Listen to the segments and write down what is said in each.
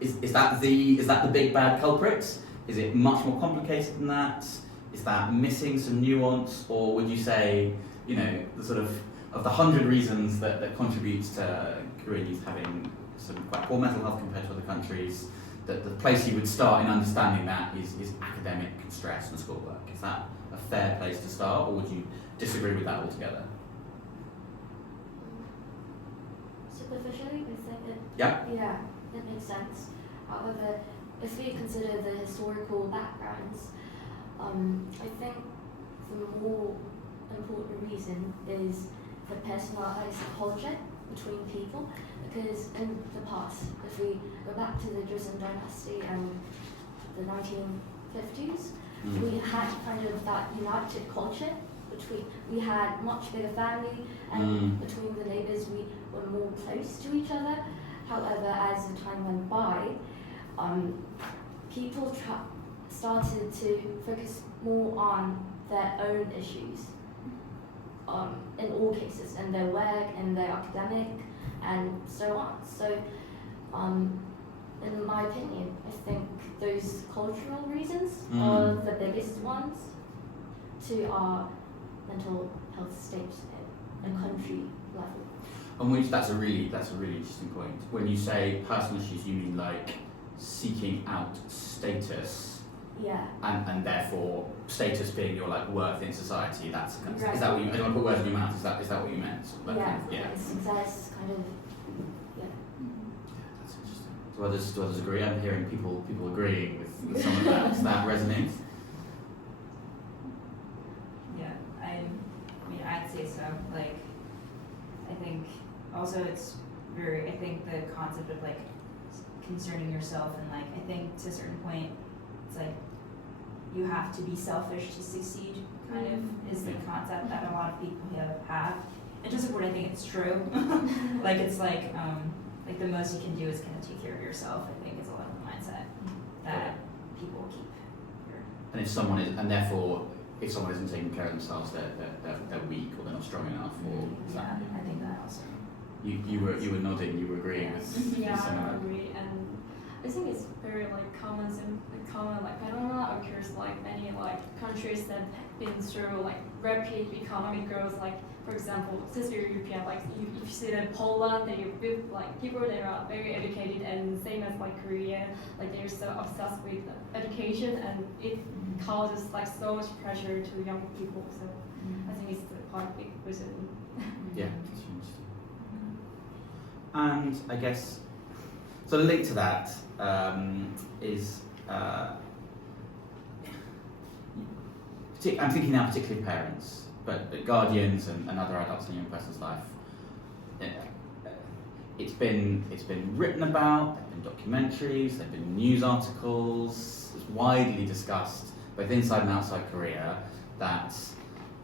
is that the big bad culprit? Is it much more complicated than that? Is that missing some nuance, or would you say, the sort of the 100 reasons that contribute to Korean youth having some quite poor mental health compared to other countries, that the place you would start in understanding that is academic stress and schoolwork? Is that a fair place to start, or would you disagree with that altogether? Superficially, we think it. Yeah. Yeah, it makes sense. However, if we consider the historical backgrounds, I think the more important reason is the personalized culture between people, because in the past, if we go back to the Joseon dynasty and the 1950s, we had kind of that united culture. We had much bigger family, and between the neighbors we were more close to each other. However, as the time went by, people started to focus more on their own issues, in all cases, in their work, in their academic, and so on. So, in my opinion, I think those cultural reasons are the biggest ones to our mental health state at country level. And which that's a really interesting point. When you say personal issues, you mean like seeking out status, Yeah. and therefore status being your like worth in society. That's kind of, Right. Is that what you? I don't want to put words in your mouth. Is that what you meant? That Yeah. kind of, yeah. Success, kind of. Yeah. That's interesting. Do others agree? I'm hearing people agreeing with some of that. Does that resonate? Yeah, I mean, I'd say so. Like, I think also it's I think the concept of like concerning yourself, and like, I think to a certain point, it's like you have to be selfish to succeed, kind of, is the concept that a lot of people have. And just what I think it's true. Like, it's like the most you can do is kind of take care of yourself, I think, is a lot of the mindset that people keep here. And if someone isn't taking care of themselves, they're weak, or they're not strong enough, or Yeah, I think that also. You were nodding, you were agreeing with Yeah, some of I that. agree, and I think it's very common like phenomena occurs like many countries that have been through like rapid economic growth. Like for example, since you're European, like if you see that Poland, they like people that are very educated, and same as like Korea, like they're so obsessed with education, and it causes like so much pressure to young people. So I think it's the part big reason. Yeah. And I guess, so the link to that is, I'm thinking now particularly parents, but guardians and other adults in a young person's life. It's been written about, there have been documentaries, there have been news articles, it's widely discussed, both inside and outside Korea, that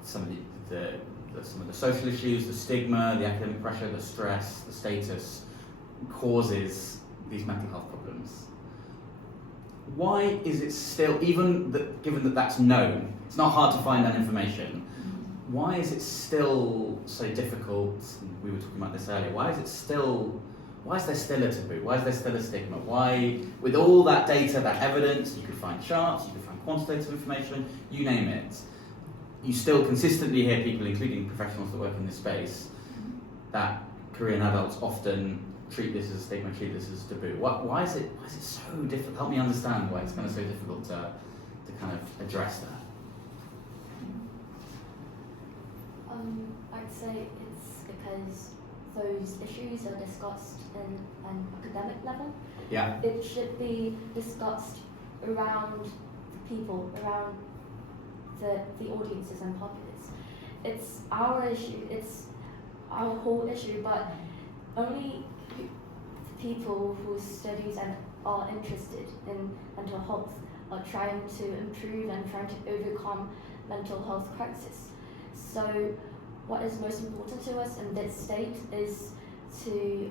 some of the social issues, the stigma, the academic pressure, the stress, the status causes these mental health problems. Why is it still, given that that's known, it's not hard to find that information, why is it still so difficult, we were talking about this earlier, why is there still a taboo? Why is there still a stigma? Why, with all that data, that evidence, you could find charts, you could find quantitative information, you name it, you still consistently hear people, including professionals that work in this space, that Korean adults often treat this as a stigma, treat this as taboo. Why is it so difficult? Help me understand why it's kind of so difficult to kind of address that. I'd say it's because those issues are discussed in an academic level. Yeah. It should be discussed around the people, around the audiences and populace. It's our issue, it's our whole issue, but only people who studies and are interested in mental health are trying to improve and trying to overcome mental health crisis. So what is most important to us in this state is to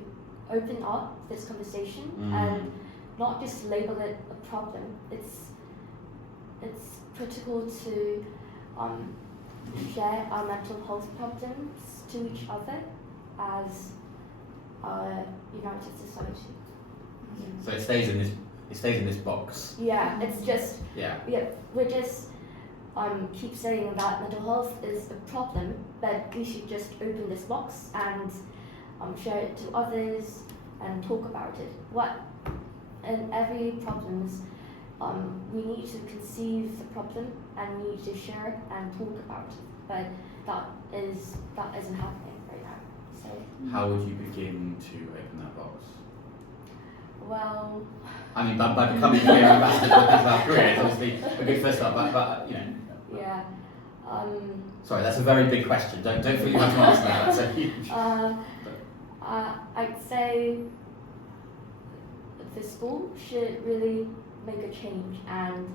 open up this conversation and not just label it a problem. It's critical to share our mental health problems to each other as a united society. So it stays in this box. Yeah, it's just Yeah. we just keep saying that mental health is a problem, but we should just open this box and share it to others and talk about it. In every problems, we need to conceive the problem and we need to share it and talk about it. But that isn't happening right now. So How would you begin to open that box? well, I mean, by becoming a career ambassador for South Korea, it's obviously a good first start. But you know. yeah. Sorry, that's a very big question. Don't feel you have to answer that. That's a huge. I'd say the school should really make a change, and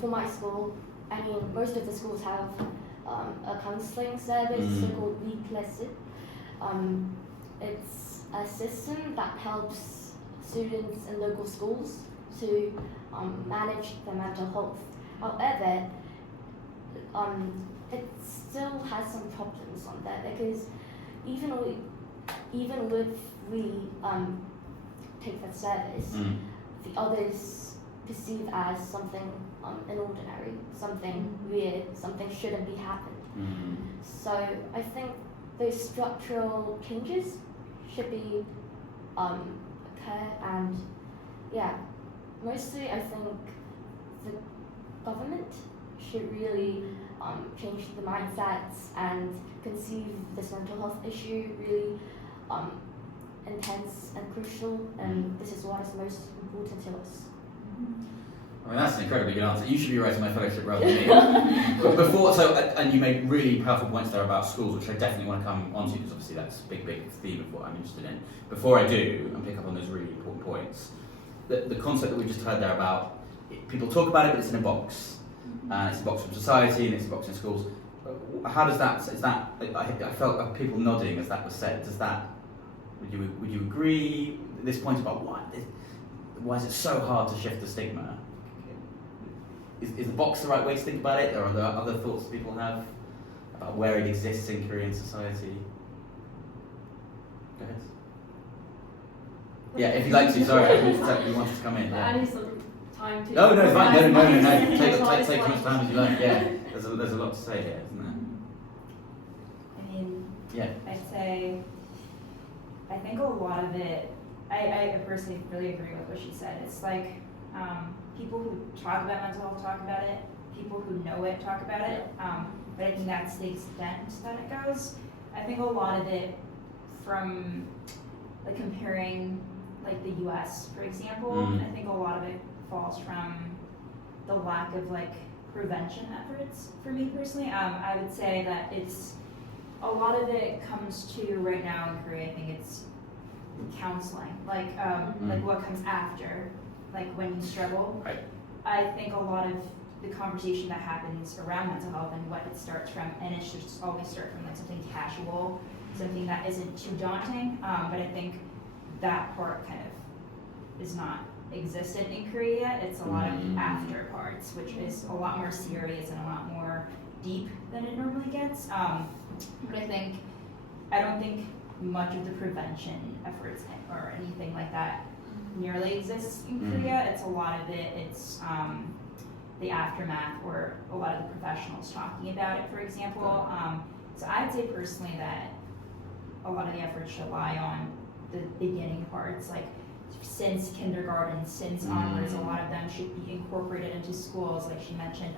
for my school, I mean, most of the schools have a counseling service called Weekly. It's a system that helps students in local schools to manage their mental health. However, it still has some problems on there because even with we take that service, the others perceive as something inordinary, something weird, something shouldn't be happened. So I think those structural changes should be occur, and yeah, mostly I think the government should really change the mindsets and conceive this mental health issue really intense and crucial, and this is what is most important to us. I mean, that's an incredibly good answer. You should be writing my fellowship rather than me. But before, and you made really powerful points there about schools, which I definitely want to come onto because obviously that's a big theme of what I'm interested in. Before I do, and pick up on those really important points, the concept that we just heard there about people talk about it, but it's in a box, and it's a box from society, and it's a box in schools. How does that? Is that? I felt people nodding as that was said. Does that? Would you agree? This point about why is it so hard to shift the stigma? Is the box the right way to think about it, or are there other thoughts people have about where it exists in Korean society? Go ahead. Yeah, if you'd like to. Sorry, you wanted to come in. I Yeah. need some time to. No, it's fine. No. Take Organize as my- much time as you like. Yeah, there's a lot to say here, isn't there? I mean, Yeah. I'd say, I think a lot of it, I personally really agree with what she said. It's like, people who talk about mental health talk about it, people who know it talk about it, but I think that's the extent that it goes. I think a lot of it from, like, comparing, like, the US, for example, I think a lot of it falls from the lack of, like, prevention efforts for me personally. I would say that it's, a lot of it comes to right now in Korea, I think it's counseling, like what comes after, like when you struggle. Right. I think a lot of the conversation that happens around mental health and what it starts from, and it should just always start from like something casual, something that isn't too daunting, but I think that part kind of is not existent in Korea. It's a lot of after parts, which is a lot more serious and a lot more deep than it normally gets. But I don't think much of the prevention efforts or anything like that nearly exists in Korea. It's a lot of it, it's the aftermath or a lot of the professionals talking about it, for example. So I'd say personally that a lot of the efforts should lie on the beginning parts, like since kindergarten, since onwards, a lot of them should be incorporated into schools, like she mentioned.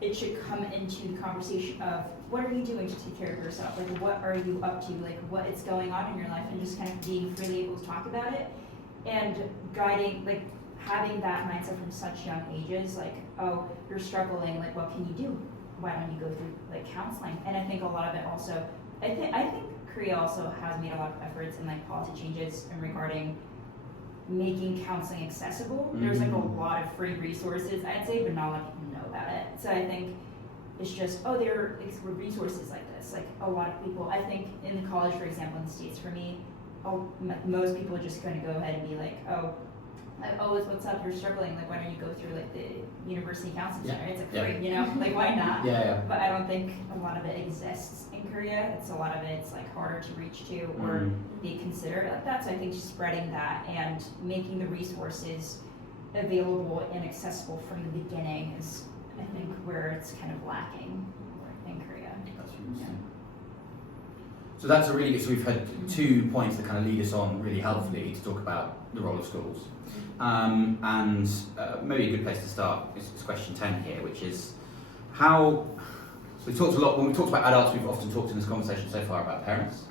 It should come into the conversation of what are you doing to take care of yourself? Like, what are you up to? Like, what is going on in your life? And just kind of being freely able to talk about it and guiding, like, having that mindset from such young ages, like, oh, you're struggling, like, what can you do? Why don't you go through, like, counseling? And I think a lot of it also, I think Korea also has made a lot of efforts in, like, policy changes in regarding making counseling accessible. There's like a lot of free resources, I'd say, but not a lot of people know about it. So I think it's just, oh, there are resources like this. Like a lot of people, I think in the college, for example, in the States, for me, most people are just going to go ahead and be like, oh, always what's up, you're struggling, like why don't you go through like the university counseling Yeah. center? It's like Yeah. free, you know, like why not? Yeah. But I don't think a lot of it exists in Korea. It's a lot of it's like harder to reach to or be considered like that. So I think spreading that and making the resources available and accessible from the beginning is, I think, where it's kind of lacking in Korea. That's really interesting. So that's a really good, so we've had 2 points that kind of lead us on really helpfully to talk about the role of schools. And maybe a good place to start is question 10 here, which is how, we've talked a lot, when we talked about adults, we've often talked in this conversation so far about parents,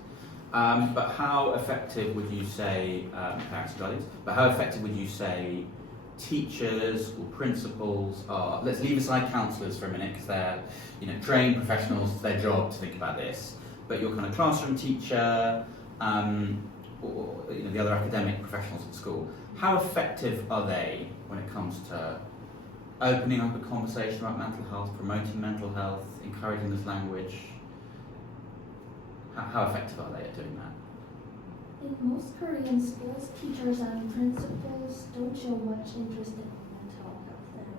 but how effective would you say, parents and guardians, but how effective would you say teachers or principals are, let's leave aside counsellors for a minute because they're, trained professionals, it's their job to think about this, but your kind of classroom teacher, or the other academic professionals at school, how effective are they when it comes to opening up a conversation about mental health, promoting mental health, encouraging this language? How effective are they at doing that? In most Korean schools, teachers and principals don't show much interest in mental health. And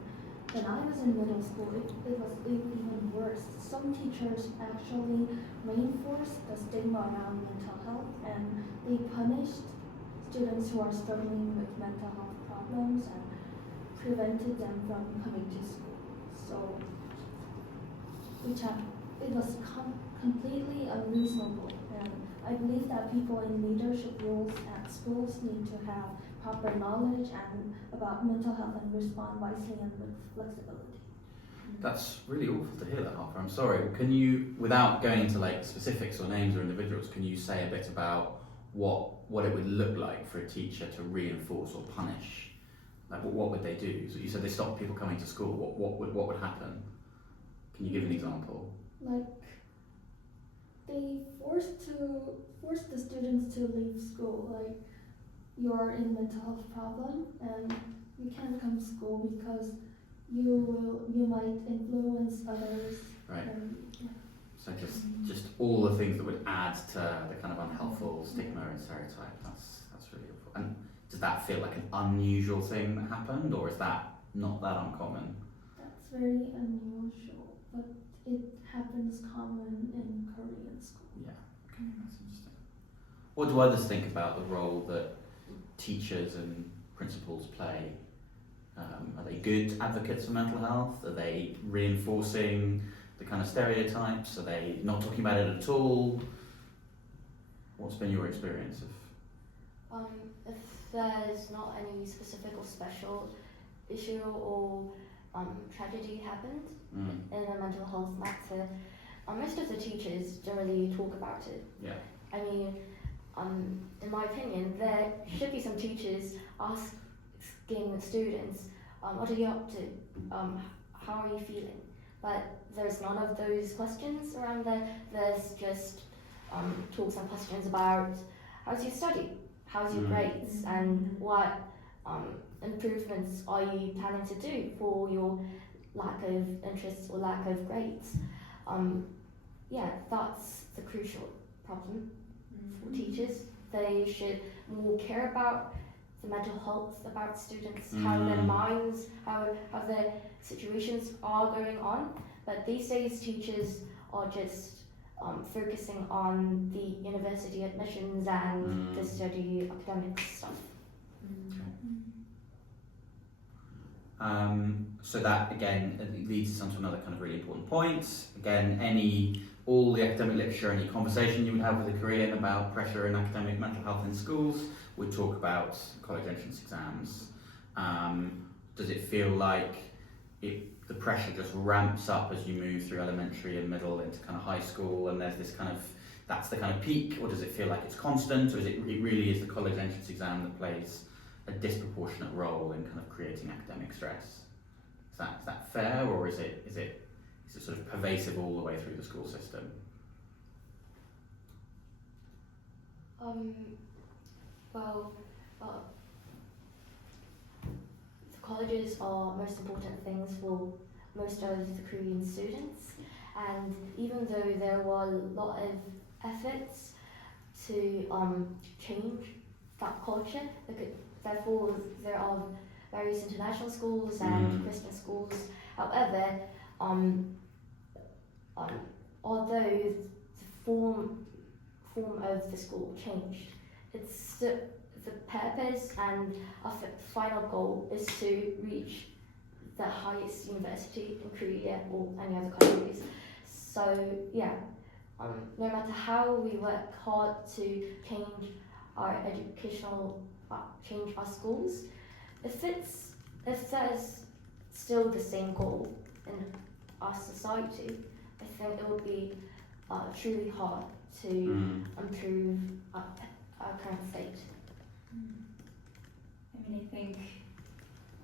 when I was in middle school, it was even worse. Some teachers actually reinforced the stigma around mental health, and they punished students who are struggling with mental health problems and prevented them from coming to school. So, it was completely unreasonable. And I believe that people in leadership roles at schools need to have proper knowledge and about mental health and respond wisely and with flexibility. That's really awful to hear that, Harper. I'm sorry. Can you, without going into like specifics or names or individuals, can you say a bit about what it would look like for a teacher to reinforce or punish? Like what would they do? So you said they stopped people coming to school. What would happen? Can you give an example? Like they forced the students to leave school. Like you're in mental health problem and you can't come to school because you might influence others. Right. Yeah. So just all the things that would add to the kind of unhelpful stigma and stereotype. That's really helpful. And does that feel like an unusual thing that happened, or is that not that uncommon? That's very unusual, but it happens common in Korean school. Yeah, okay, that's interesting. What do others think about the role that teachers and principals play? Are they good advocates for mental health? Are they reinforcing the kind of stereotypes? Are they not talking about it at all? What's been your experience of? If there's not any specific or special issue or tragedy happened in a mental health matter, most of the teachers don't really talk about it. Yeah. I mean, in my opinion, there should be some teachers asking students, what are you up to? How are you feeling? But there's none of those questions around there. There's just talks and questions about how's your study, how's your grades, and what improvements are you planning to do for your lack of interest or lack of grades. Yeah, that's the crucial problem for teachers. They should more care about the mental health about students, how their minds, how their situations are going on. But these days teachers are just focusing on the university admissions and the study academic stuff. So that again leads us on to another kind of really important point. Again, all the academic literature, any conversation you would have with a Korean about pressure in academic mental health in schools would talk about college entrance exams. Does it feel like the pressure just ramps up as you move through elementary and middle into kind of high school, and there's this kind of, that's the kind of peak, or does it feel like it's constant, or is it really is the college entrance exam that plays a disproportionate role in kind of creating academic stress? Is that fair, or is it sort of pervasive all the way through the school system? The colleges are most important things for most of the Korean students, and even though there were a lot of efforts to change that culture, therefore there are various international schools and Christian schools. However, although the form of the school changed, it's the purpose and our final goal is to reach the highest university in Korea or any other countries. So yeah, no matter how we work hard to change our change our schools, if there's still the same goal in our society, I think it would be truly hard to improve our current state. I mean, I think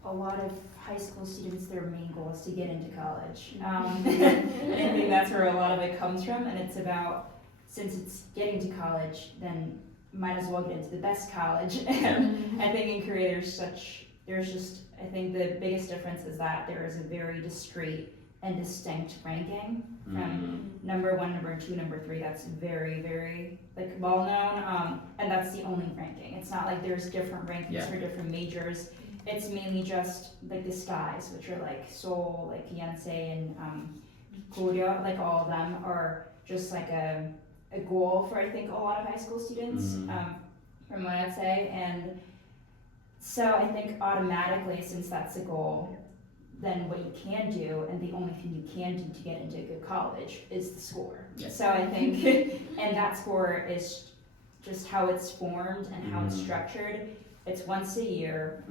a lot of high school students, their main goal is to get into college. I think that's where a lot of it comes from, and it's about, since it's getting to college, then might as well get into the best college. And I think in Korea I think the biggest difference is that there is a very discrete and distinct ranking from number 1, number 2, number 3. That's very, very like well known, and that's the only ranking. It's not like there's different rankings for different majors. It's mainly just like the skies, which are like Seoul, like Yonsei, and Korea. Like all of them are just like a goal for I think a lot of high school students, from what I'd say. And so I think automatically, since that's a goal, then what you can do, and the only thing you can do to get into a good college, is the score. Yes. So I think, and that score is just how it's formed and how it's structured. It's once a year.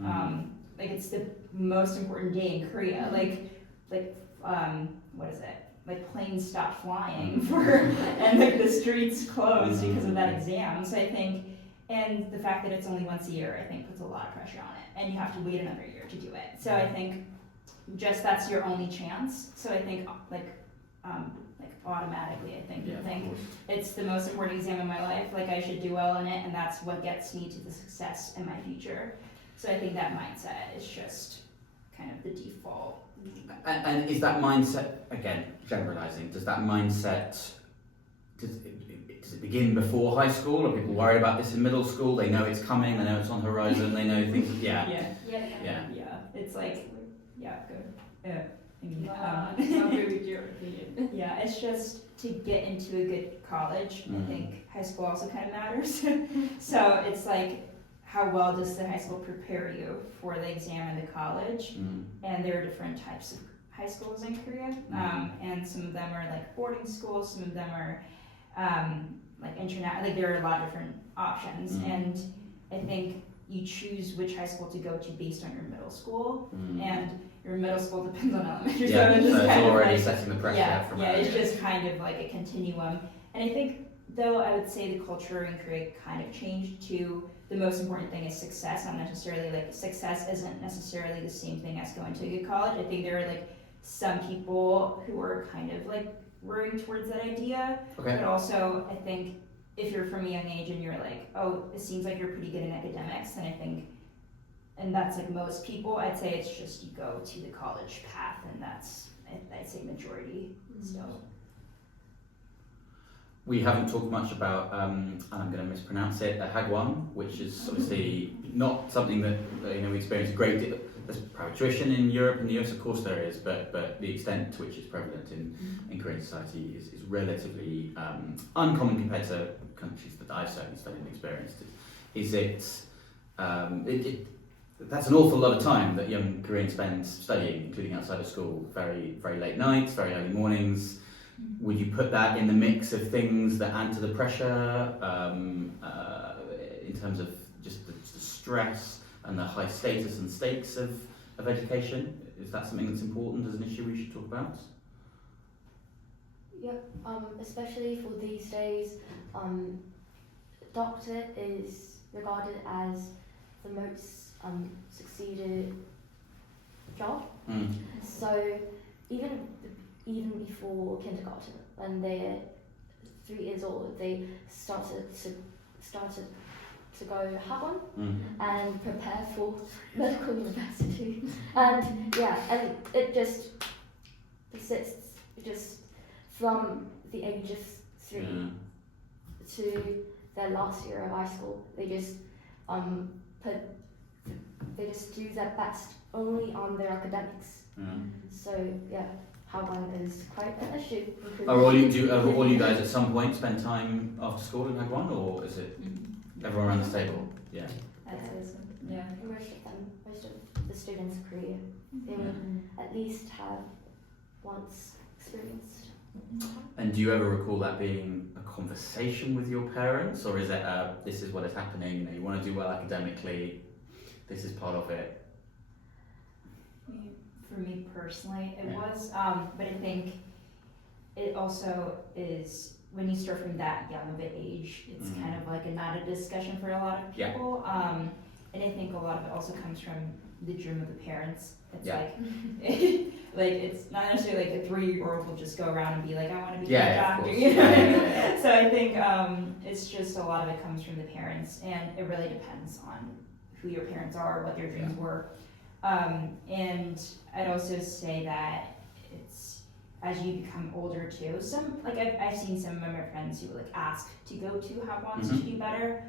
Like it's the most important day in Korea. Like what is it? Like planes stopped flying and like the streets closed because of that exam. So I think, and the fact that it's only once a year, I think puts a lot of pressure on it, and you have to wait another year to do it. So I think just that's your only chance. So I think like automatically, I think you think it's the most important exam in my life. Like I should do well in it, and that's what gets me to the success in my future. So I think that mindset is just kind of the default. And is that mindset, again, generalizing, does that mindset, does it begin before high school? Are people worried about this in middle school? They know it's coming, they know it's on the horizon, they know things, Yeah. It's like, good. I agree with your opinion. Yeah, it's just to get into a good college. I think high school also kind of matters. So it's like, how well does the high school prepare you for the exam and the college? And there are different types of high schools in Korea, and some of them are like boarding schools, some of them are like internet. Like there are a lot of different options, and I think you choose which high school to go to based on your middle school, and your middle school depends on elementary. Yeah, so it's so it's kind already of like, setting the pressure from early. it's just kind of like a continuum. And I think, though, I would say the culture in Korea kind of changed to the most important thing is success. Not necessarily like success isn't necessarily the same thing as going to a good college. I think there are like some people who are kind of like worrying towards that idea, but also I think if you're from a young age and you're like, oh, it seems like you're pretty good in academics, then I think, and that's like most people, I'd say it's just you go to the college path, and that's, I'd say majority still. We haven't talked much about, and I'm going to mispronounce it, Hagwon, which is obviously not something that we experience a great deal. There's probably tuition in Europe and the US, of course there is, but the extent to which it's prevalent in Korean society is relatively uncommon compared to countries that I've certainly studied and experienced. That's an awful lot of time that young Koreans spend studying, including outside of school, very, very late nights, very early mornings. Would you put that in the mix of things that add to the pressure in terms of just the stress and the high status and stakes of education? Is that something that's important as an issue we should talk about? Yeah, especially for these days, doctor is regarded as the most succeeded job. So even before kindergarten, when they're 3 years old, they started to go Hagwon and prepare for medical university. And it just persists just from the age of 3 to their last year of high school. They just put just do their best only on their academics. So yeah, Hagwon is quite an issue. Are all you guys at some point spend time after school in Hagwon, or is it everyone around the table? Yeah. I'd say so. Yeah. Most of the students in Korea, they will at least have once experienced. And do you ever recall that being a conversation with your parents, or is it this is what is happening? You know, you want to do well academically. This is part of it. For me personally, it Yeah. was, but I think it also is when you start from that young of an age, it's kind of like not a discussion for a lot of Yeah. people. And I think a lot of it also comes from the dream of the parents. It's Yeah. like it's not necessarily like a 3-year-old will just go around and be like, I want to be Yeah, a of doctor. course. You know? Yeah. So I think it's just a lot of it comes from the parents, and it really depends on who your parents are, what their dreams were. And I'd also say that it's as you become older too. Some like I've seen some of my friends who like ask to go to Hagwons to do better.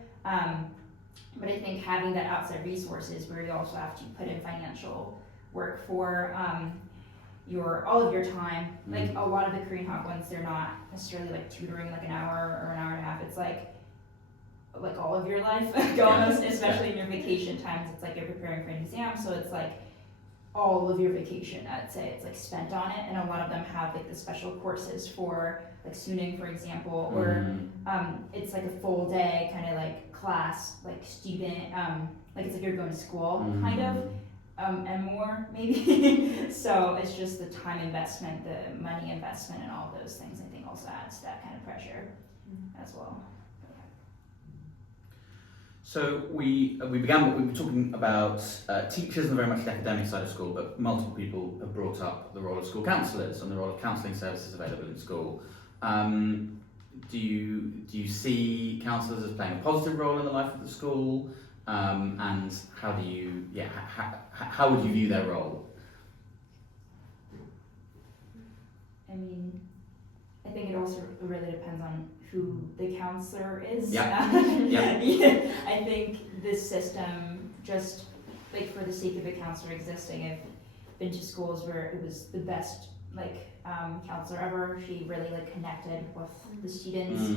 But I think having that outside resources where you also have to put in financial work for all of your time. Like a lot of the Korean Hagwons, they're not necessarily like tutoring like an hour or an hour and a half. It's like all of your life, almost, especially in your vacation times. It's like you're preparing for an exam, so it's like all of your vacation, I'd say, it's like spent on it. And a lot of them have like the special courses for like suning, for example, or it's like a full day kind of like class, like student, like it's like you're going to school kind of, and more maybe. So it's just the time investment, the money investment, and all those things, I think also adds to that kind of pressure as well. So we were talking about teachers and very much the academic side of school, but multiple people have brought up the role of school counsellors and the role of counselling services available in school. Do you see counsellors as playing a positive role in the life of the school? And how do you how would you view their role? I mean, I think it also really depends on who the counselor is. Yeah. Yeah. I think this system, just like for the sake of a counselor existing, I've been to schools where it was the best counselor ever. She really like connected with the students.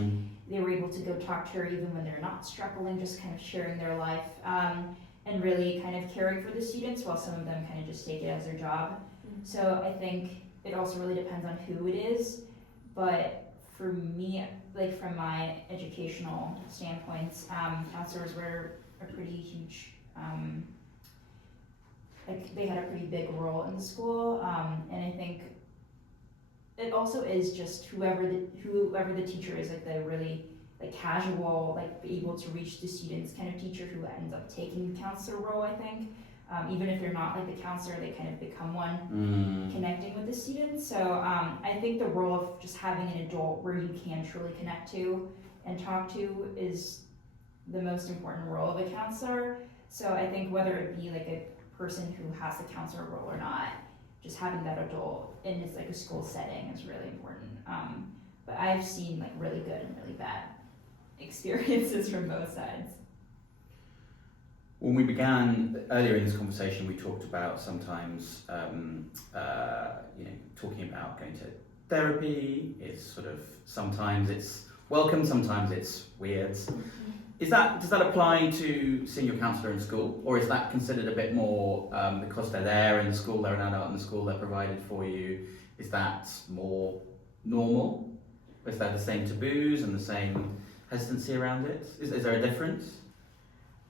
They were able to go talk to her even when they're not struggling, just kind of sharing their life and really kind of caring for the students, while some of them kind of just take it as their job. So I think it also really depends on who it is. But for me, like from my educational standpoints, counselors were a pretty huge, like they had a pretty big role in the school, and I think it also is just whoever the teacher is, like the really like casual, like be able to reach the students kind of teacher who ends up taking the counselor role. I think even if they're not like the counselor, they kind of become one, connecting with the students. So I think the role of just having an adult where you can truly connect to and talk to is the most important role of a counselor. So I think whether it be like a person who has the counselor role or not, just having that adult in like a school setting is really important. But I've seen like really good and really bad experiences from both sides. When we began earlier in this conversation, we talked about sometimes, talking about going to therapy. It's sort of sometimes it's welcome, sometimes it's weird. Does that apply to seeing your counsellor in school, or is that considered a bit more because they're there in the school, they're an adult in the school, they're provided for you? Is that more normal? Is there the same taboos and the same hesitancy around it? Is there a difference?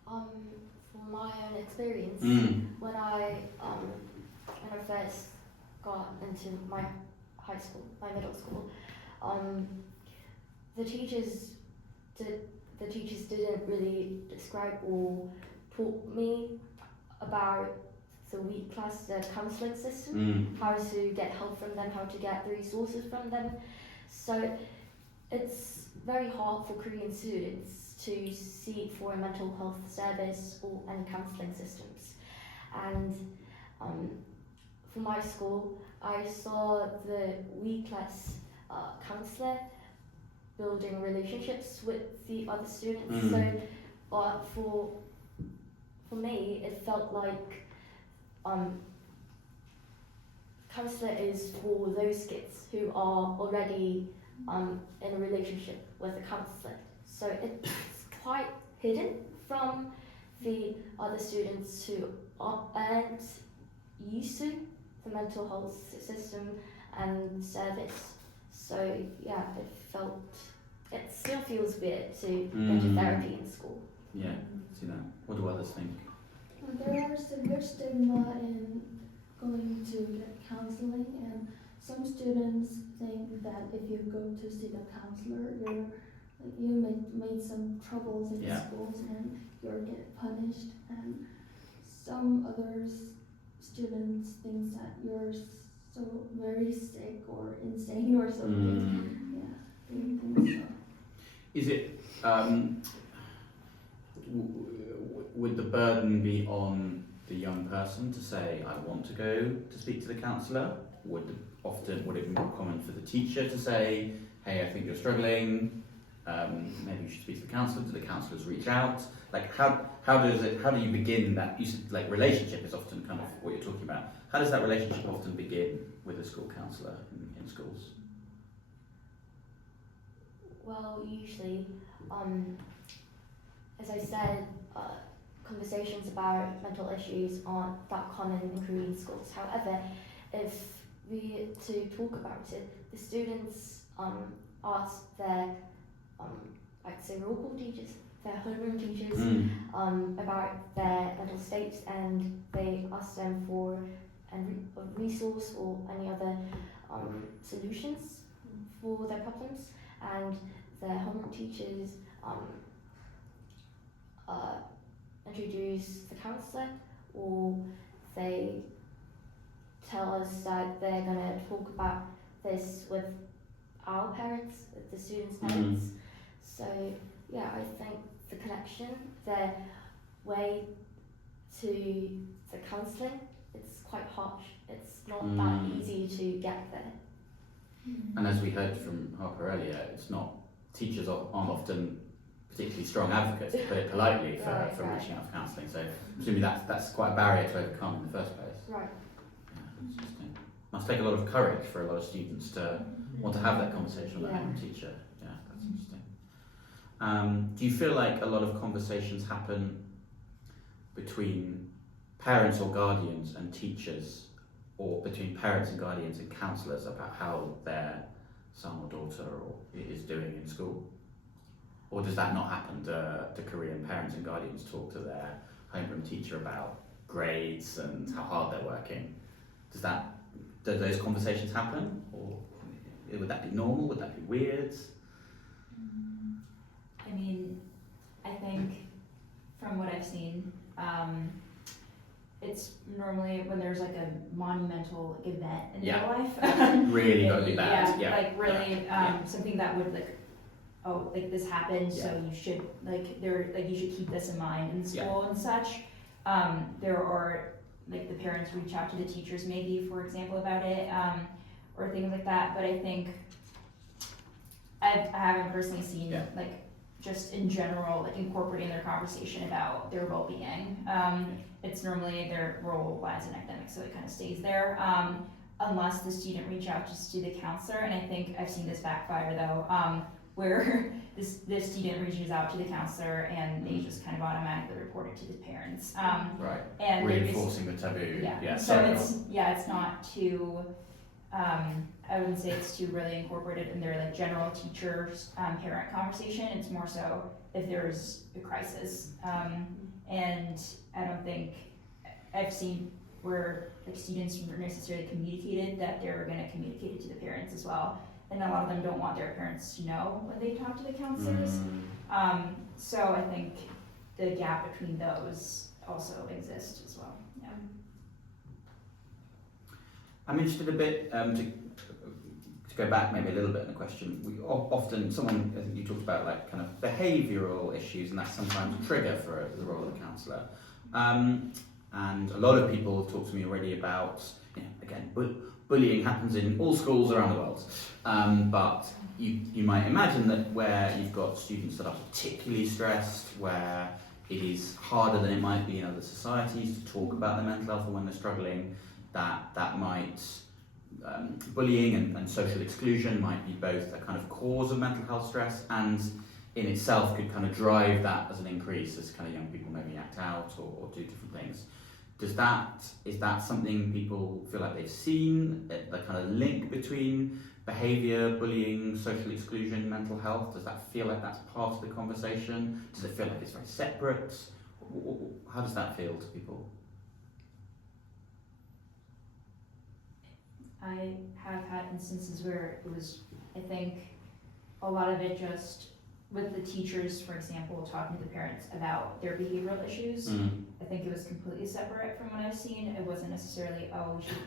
From my own experience, when I first got into my middle school, the teachers didn't really describe or taught me about the weak class, the counselling system, how to get help from them, how to get the resources from them. So it's very hard for Korean students to seek for a mental health service or any counselling systems. And for my school, I saw the weak class counsellor building relationships with the other students. So for me, it felt like counselor is for those kids who are already in a relationship with a counselor. So it's quite hidden from the other students who aren't used to the mental health system and service. So yeah, it still feels weird to go to therapy in school. Yeah, see that. What do others think? There are severe stigma in going to get counseling, and some students think that if you go to see the counselor, you made some troubles in schools and you'll get punished, and some other students think that you're so very sick or insane or something. Yeah, they think so. Is it, would the burden be on the young person to say, I want to go to speak to the counsellor? Would it be more common for the teacher to say, hey, I think you're struggling, maybe you should speak to the counsellor? Do the counsellors reach out? Like, how do you begin that? You said, like, relationship is often kind of what you're talking about. How does that relationship often begin with a school counsellor in schools? Well, usually, as I said, conversations about mental issues aren't that common in Korean schools. However, if we to talk about it, the students ask their I'd say local teachers, their homeroom teachers, about their mental states, and they ask them for a resource or any other solutions for their problems, and their homeroom teachers introduce the counsellor, or they tell us that they're going to talk about this with our parents, with the students' parents. So yeah, I think the connection, the way to the counselling, it's quite harsh. It's not that easy to get there. And as we heard from Harper earlier, it's not, teachers aren't often particularly strong advocates, to put it politely, for reaching out for counselling. So presumably that's quite a barrier to overcome in the first place. Right. Yeah, interesting. Must take a lot of courage for a lot of students to want to have that conversation with their own teacher. Yeah, that's interesting. Do you feel like a lot of conversations happen between parents or guardians and teachers, or between parents and guardians and counsellors about how their son or daughter is doing in school? Or does that not happen? Do Korean parents and guardians talk to their homeroom teacher about grades and how hard they're working? Do those conversations happen? Or would that be normal? Would that be weird? I mean, I think from what I've seen, it's normally when there's like a monumental event in their life. Really gotta be bad. Yeah, like really something that would like, oh, like this happened, so you should you should keep this in mind in school and such. There are like the parents reach out to the teachers maybe, for example, about it, or things like that. But I think I haven't personally seen like just in general like incorporating their conversation about their well-being. It's normally their role lies in academics, so it kind of stays there. Unless the student reach out just to the counselor, and I think I've seen this backfire though, where this student reaches out to the counselor and they just kind of automatically report it to the parents. Right. And reinforcing the taboo. Yeah. So it's not too. I wouldn't say it's too really incorporated in their like general teacher parent conversation. It's more so if there's a crisis. And I don't think I've seen where like students weren't necessarily communicated that they're going to communicate it to the parents as well. And a lot of them don't want their parents to know when they talk to the counselors. So I think the gap between those also exists as well. Yeah. I'm interested a bit to go back maybe a little bit in the question. We often, I think you talked about like kind of behavioural issues, and that's sometimes a trigger for the role of a counsellor. And a lot of people have talked to me already about, again, bullying happens in all schools around the world. But you might imagine that where you've got students that are particularly stressed, where it is harder than it might be in other societies to talk about their mental health or when they're struggling, that might bullying and social exclusion might be both a kind of cause of mental health stress and in itself could kind of drive that as an increase as kind of young people maybe act out or do different things. Is that something people feel like they've seen, the kind of link between behaviour, bullying, social exclusion, mental health? Does that feel like that's part of the conversation? Does it feel like it's very separate? How does that feel to people? I have had instances where it was, I think, a lot of it just with the teachers, for example, talking to the parents about their behavioral issues. I think it was completely separate from what I've seen. It wasn't necessarily, oh, we should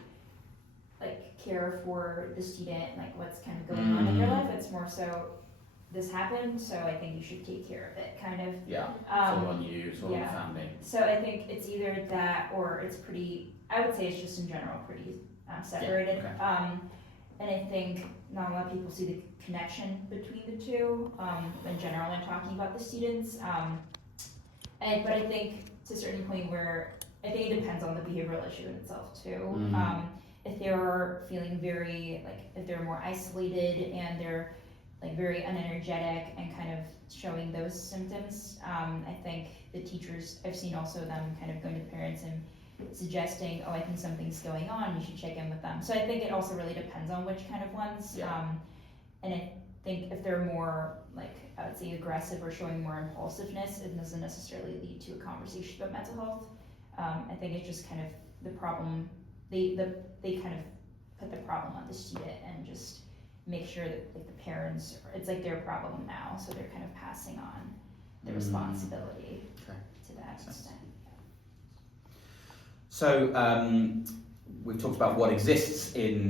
like care for the student, like what's kind of going on in their life. It's more so, this happened, so I think you should take care of it, kind of. Yeah, it's all on you, it's all on the family. So I think it's either that or it's pretty, I would say it's just in general pretty separated. Yeah, okay. And I think not a lot of people see the connection between the two in general when talking about the students. But I think to a certain point where I think it depends on the behavioral issue in itself too. If they're feeling very, like if they're more isolated and they're like very unenergetic and kind of showing those symptoms, I think the teachers, I've seen also them kind of going to parents and suggesting, oh, I think something's going on, you should check in with them. So I think it also really depends on which kind of ones. And I think if they're more like, I would say aggressive or showing more impulsiveness, it doesn't necessarily lead to a conversation about mental health. I think it's just kind of the problem, they kind of put the problem on the student and just make sure that like the parents, it's like their problem now, so they're kind of passing on the responsibility to that extent. So we've talked about what exists in